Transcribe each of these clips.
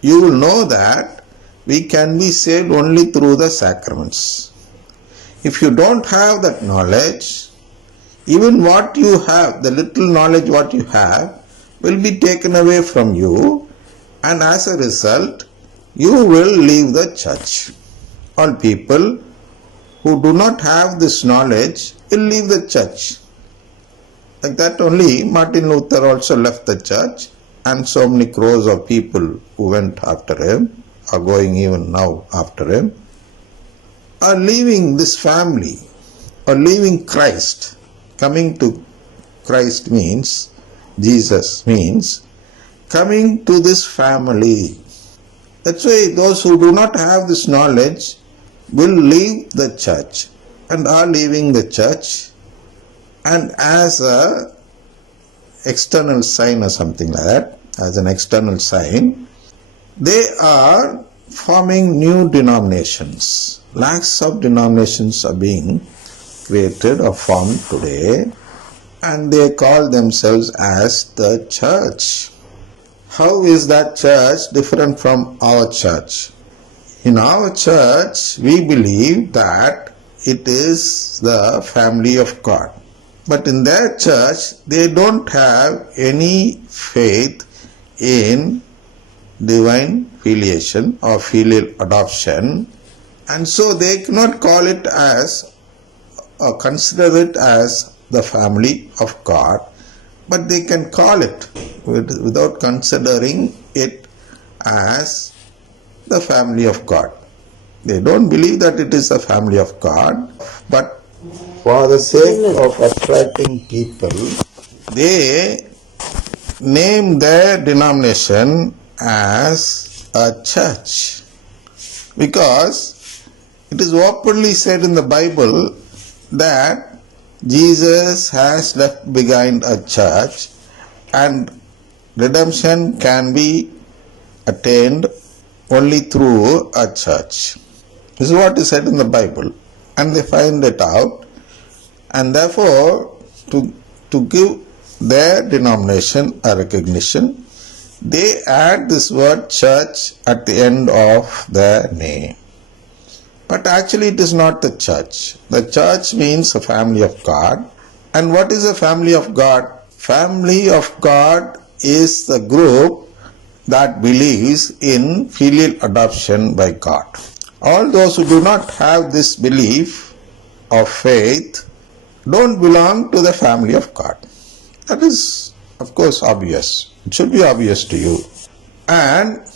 you will know that we can be saved only through the sacraments. If you don't have that knowledge, even what you have, the little knowledge what you have, will be taken away from you, and as a result, you will leave the church. All people who do not have this knowledge will leave the church. Like that only Martin Luther also left the church, and so many crores of people who went after him, are going even now after him, are leaving this family, or leaving Christ. Coming to Christ means, Jesus means, coming to this family. That's why those who do not have this knowledge will leave the church, and are leaving the church, and as a external sign or something like that, as an external sign, they are forming new denominations. Lakhs of denominations are being created or formed today, and they call themselves as the church. How is that church different from our church? In our church, we believe that it is the family of God. But in their church, they don't have any faith in divine filiation or filial adoption, and so they cannot call it as or consider it as the family of God, but they can call it without considering it as the family of God. They don't believe that it is the family of God, but for the sake of attracting people, they name their denomination as a church, because it is openly said in the Bible that Jesus has left behind a church, and redemption can be attained only through a church. This is what is said in the Bible, and they find it out, and therefore to give their denomination a recognition, they add this word church at the end of their name. But actually it is not the church. The church means a family of God. And what is a family of God? Family of God is the group that believes in filial adoption by God. All those who do not have this belief of faith don't belong to the family of God. That is, of course, obvious. It should be obvious to you. And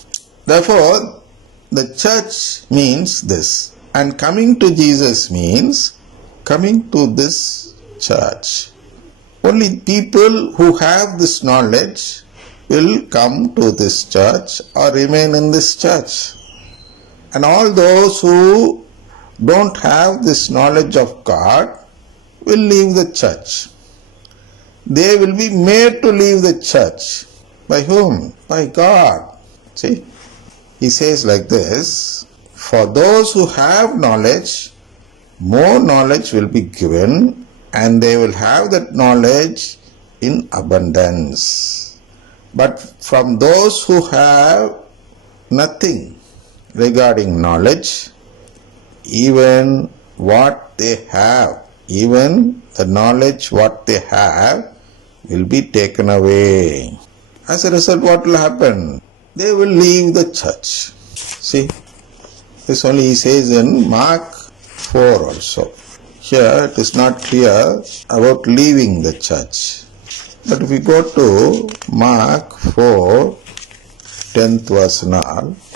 therefore, the church means this. And coming to Jesus means coming to this church. Only people who have this knowledge will come to this church or remain in this church. And all those who don't have this knowledge of God will leave the church. They will be made to leave the church. By whom? By God. See? He says like this, for those who have knowledge, more knowledge will be given, and they will have that knowledge in abundance. But from those who have nothing regarding knowledge, even what they have, even the knowledge what they have will be taken away. As a result, what will happen? They will leave the church. See, this only he says in Mark 4 also. Here it is not clear about leaving the church. But if we go to Mark 4, 10th verse and all,